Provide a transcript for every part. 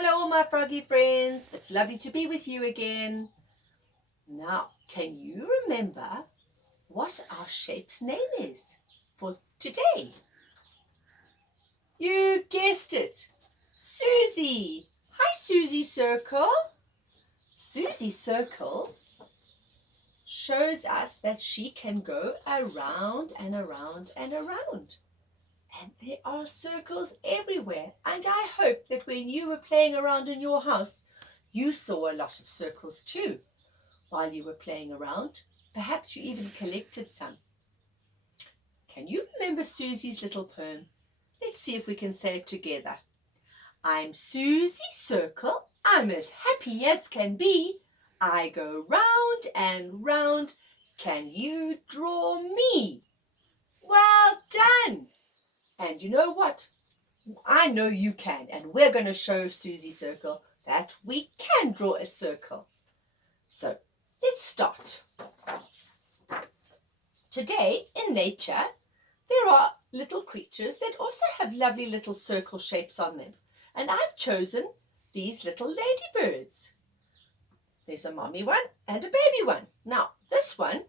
Hello, my froggy friends. It's lovely to be with you again. Now, can you remember what our shape's name is for today? You guessed it, Susie. Hi, Susie Circle. Susie Circle shows us that she can go around and around and around. And there are circles everywhere. And I hope that when you were playing around in your house, you saw a lot of circles too while you were playing around. Perhaps you even collected some. Can you remember Susie's little poem? Let's see if we can say it together. I'm Susie Circle. I'm as happy as can be. I go round and round. Can you draw me? Well done. And you know what? I know you can, and we're going to show Susie Circle that we can draw a circle. So let's start. Today in nature, there are little creatures that also have lovely little circle shapes on them. And I've chosen these little ladybirds. There's a mommy one and a baby one. Now, this one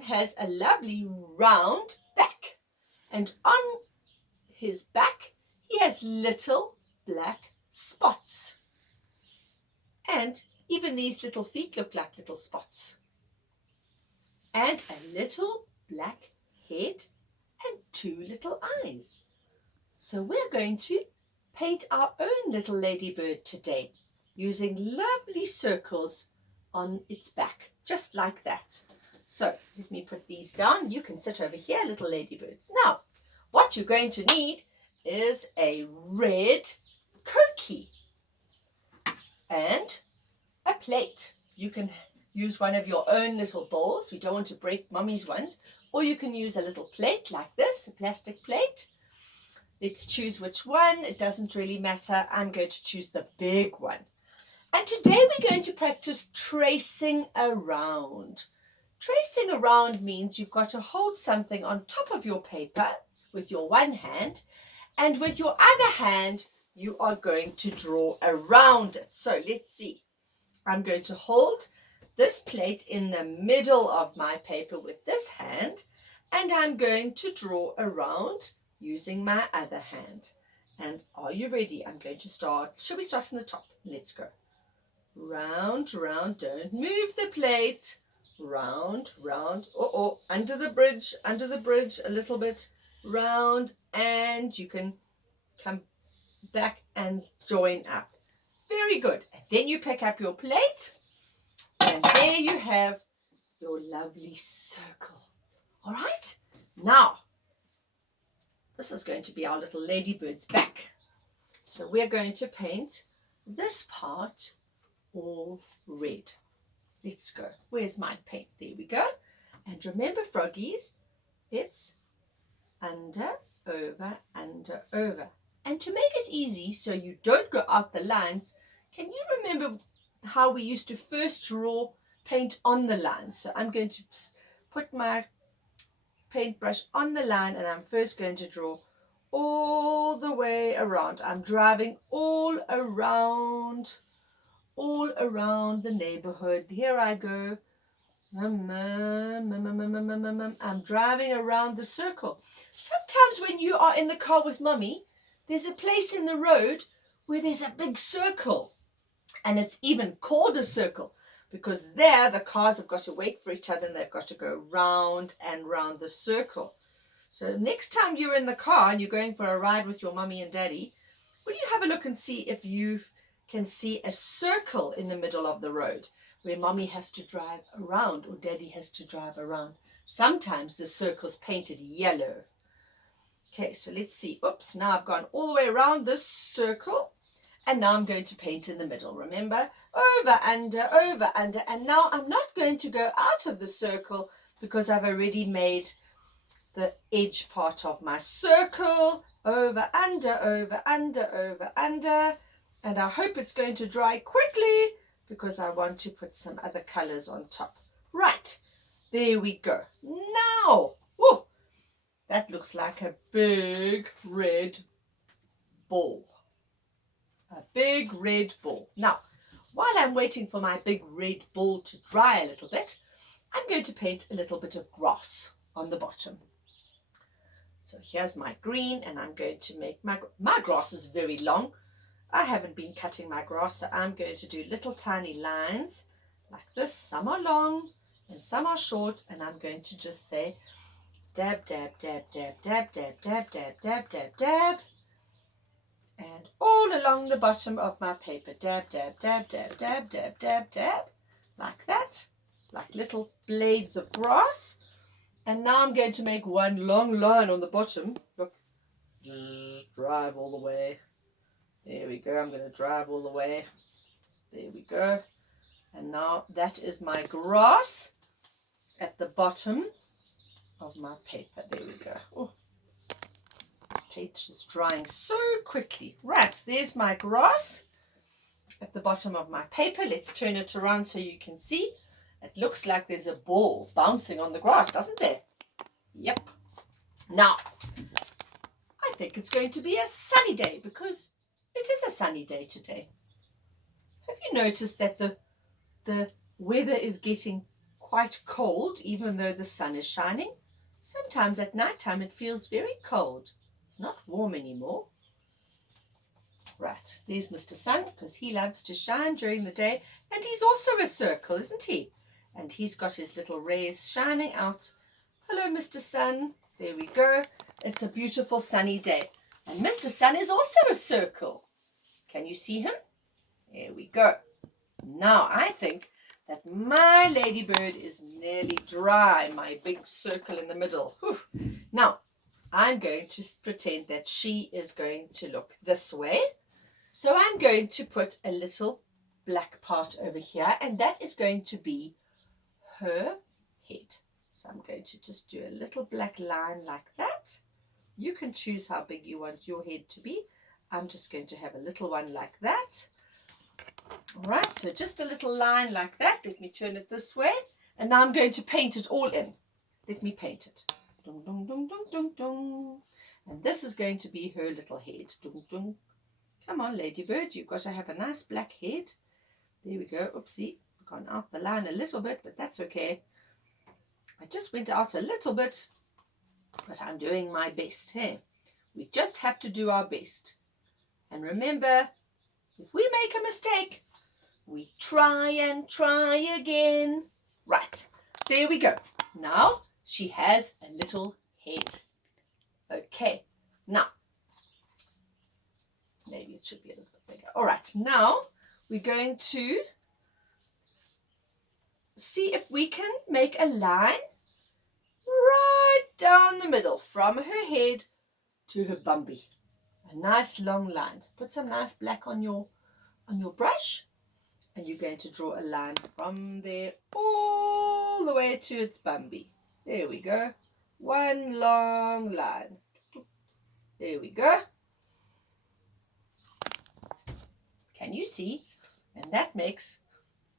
has a lovely round back. And on his back, he has little black spots. And even these little feet look like little spots. And a little black head and two little eyes. So we're going to paint our own little ladybird today using lovely circles on its back, just like that. So let me put these down. You can sit over here, little ladybirds. Now, what you're going to need is a red Koki and a plate. You can use one of your own little bowls. We don't want to break mommy's ones. Or you can use a little plate like this, a plastic plate. Let's choose which one. It doesn't really matter. I'm going to choose the big one. And today we're going to practice tracing around. Tracing around means you've got to hold something on top of your paper with your one hand, and with your other hand, you are going to draw around it. So let's see. I'm going to hold this plate in the middle of my paper with this hand, and I'm going to draw around using my other hand. And are you ready? I'm going to start. Shall we start from the top? Let's go. Round, round, don't move the plate. Round, round, under the bridge, a little bit. Round, and you can come back and join up. Very good. And then you pick up your plate, and there you have your lovely circle. All right? Now, this is going to be our little ladybird's back. So we're going to paint this part all red. Let's go. Where's my paint? There we go. And remember, froggies, it's under, over, under, over. And to make it easy so you don't go out the lines, can you remember how we used to first draw paint on the lines? So I'm going to put my paintbrush on the line, and I'm first going to draw all the way around. I'm driving all around the neighborhood. Here I go. I'm driving around the circle. Sometimes when you are in the car with mommy, there's a place in the road where there's a big circle, and it's even called a circle because there the cars have got to wait for each other and they've got to go round and round the circle. So next time you're in the car and you're going for a ride with your mommy and daddy, will you have a look and see if you can see a circle in the middle of the road where mommy has to drive around or daddy has to drive around? Sometimes the circle's painted yellow. Okay, so let's see. Oops, now I've gone all the way around this circle, and now I'm going to paint in the middle. Remember, over, under, and now I'm not going to go out of the circle because I've already made the edge part of my circle. Over, under, over, under, over, under. And I hope it's going to dry quickly because I want to put some other colors on top. Right, there we go. Now, whoa, that looks like a big red ball. A big red ball. Now, while I'm waiting for my big red ball to dry a little bit, I'm going to paint a little bit of grass on the bottom. So here's my green, and I'm going to make my grass is very long. I haven't been cutting my grass, so I'm going to do little tiny lines like this. Some are long and some are short, and I'm going to just say dab, dab, dab, dab, dab, dab, dab, dab, dab, dab, dab. And all along the bottom of my paper, dab, dab, dab, dab, dab, dab, dab, dab, like that, like little blades of grass. And now I'm going to make one long line on the bottom. Look, drive all the way. There we go. I'm going to drive all the way. There we go. And now that is my grass at the bottom of my paper. There we go. Oh, this page is drying so quickly. Right, there's my grass at the bottom of my paper. Let's turn it around so you can see. It looks like there's a ball bouncing on the grass, doesn't there? Yep. Now, I think it's going to be a sunny day because it is a sunny day today. Have you noticed that the weather is getting quite cold even though the sun is shining? Sometimes at night time it feels very cold. It's not warm anymore. Right, there's Mr. Sun because he loves to shine during the day, and he's also a circle, isn't he? And he's got his little rays shining out. Hello, Mr. Sun. There we go. It's a beautiful sunny day. And Mr. Sun is also a circle. Can you see him? There we go. Now I think that my ladybird is nearly dry, my big circle in the middle. Whew. Now, I'm going to pretend that she is going to look this way. So I'm going to put a little black part over here, and that is going to be her head. So I'm going to just do a little black line like that. You can choose how big you want your head to be. I'm just going to have a little one like that. All right, so just a little line like that. Let me turn it this way. And now I'm going to paint it all in. Let me paint it. Dung, dung, dung, dung, dung, dung. And this is going to be her little head. Dung, dung. Come on, ladybird, you've got to have a nice black head. There we go. Oopsie, I've gone out the line a little bit, but that's okay. I just went out a little bit, but I'm doing my best. Hey, we just have to do our best. And remember, if we make a mistake, we try and try again. Right, there we go. Now she has a little head. Okay, now, maybe it should be a little bit bigger. All right, now we're going to see if we can make a line right down the middle from her head to her bumby. A nice long line. So put some nice black on your brush, and you're going to draw a line from there all the way to its bumby. There we go. One long line. There we go. Can you see? And that makes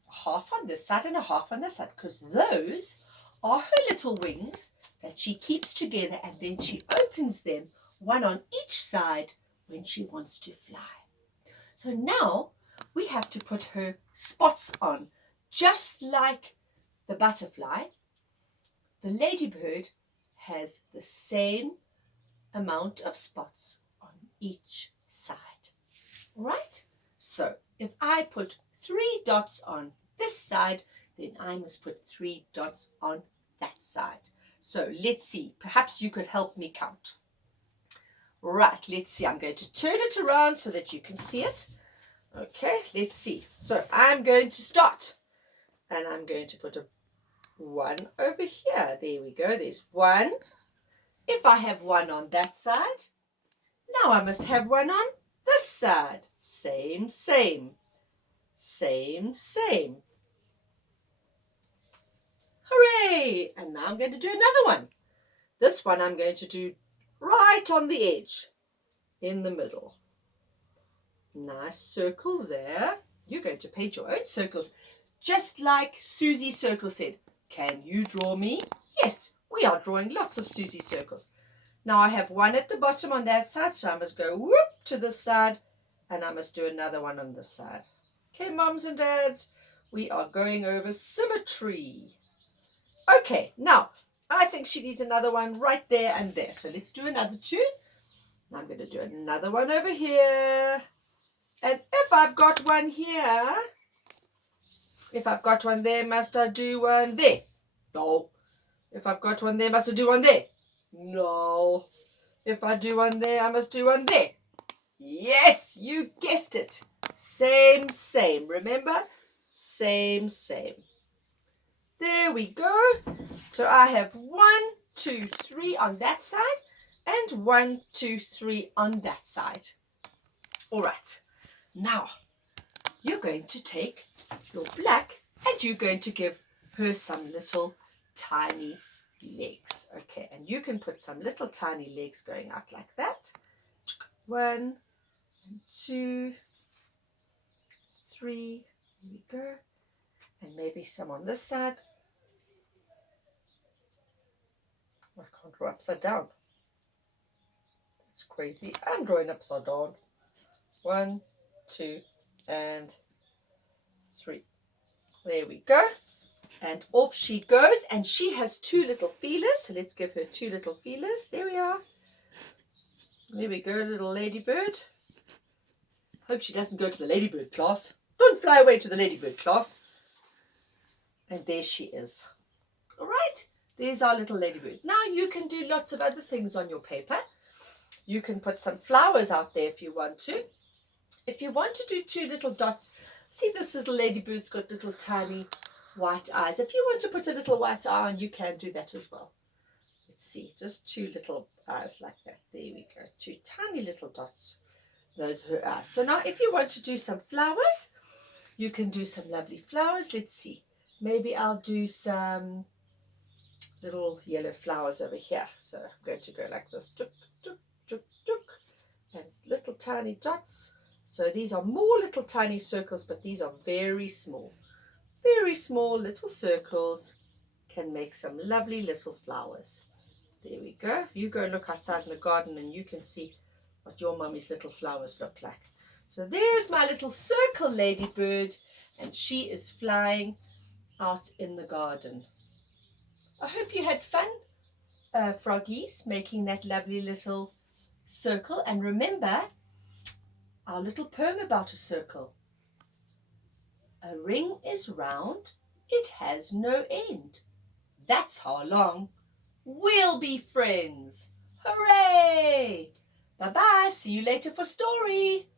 half on this side and a half on this side, because those are her little wings that she keeps together, and then she opens them one on each side when she wants to fly. So now we have to put her spots on. Just like the butterfly, the ladybird has the same amount of spots on each side. Right? So if I put 3 dots on this side, then I must put 3 dots on that side. So let's see. Perhaps you could help me count. Right, let's see. I'm going to turn it around so that you can see it. Okay, let's see. So I'm going to start. And I'm going to put a 1 over here. There we go. There's 1. If I have 1 on that side, now I must have 1 on this side. Same, same. Same, same. Hooray! And now I'm going to do another one. This one I'm going to do right on the edge, in the middle. Nice circle there. You're going to paint your own circles, just like Susie Circle said. Can you draw me? Yes, we are drawing lots of Susie circles. Now I have 1 at the bottom on that side, so I must go whoop to this side and I must do another one on this side. Okay, mums and dads, we are going over symmetry. Okay, now I think she needs another one right there and there. So let's do another two. Now I'm going to do another one over here. And if I've got one here, if I've got one there, must I do one there? No. If I've got one there, must I do one there? No. If I do one there, I must do one there. Yes, you guessed it. Same, same. Remember? Same, same. There we go. So I have 1, 2, 3 on that side and 1, 2, 3 on that side. All right. Now, you're going to take your black and you're going to give her some little tiny legs. Okay, and you can put some little tiny legs going out like that. 1, 2, 3. There we go. And maybe some on this side. I can't draw upside down. That's crazy. I'm drawing upside down. 1, 2, and 3. There we go. And off she goes. And she has 2 little feelers. So let's give her 2 little feelers. There we are. There we go, little ladybird. Hope she doesn't go to the ladybird class. Don't fly away to the ladybird class. And there she is. All right. There's our little ladybird. Now you can do lots of other things on your paper. You can put some flowers out there if you want to. If you want to do 2 little dots, see this little ladybird's got little tiny white eyes. If you want to put a little white eye on, you can do that as well. Let's see, just 2 little eyes like that. There we go, 2 tiny little dots. Those are her eyes. So now if you want to do some flowers, you can do some lovely flowers. Let's see, maybe I'll do some little yellow flowers over here. So I'm going to go like this, tuk, tuk, tuk, tuk, and little tiny dots. So these are more little tiny circles, but these are very small little circles. Can make some lovely little flowers. There we go. You go look outside in the garden and you can see what your mummy's little flowers look like. So there's my little circle ladybird, and she is flying out in the garden. I hope you had fun, froggies, making that lovely little circle. And remember our little poem about a circle. A ring is round, it has no end. That's how long we'll be friends. Hooray! Bye-bye. See you later for story.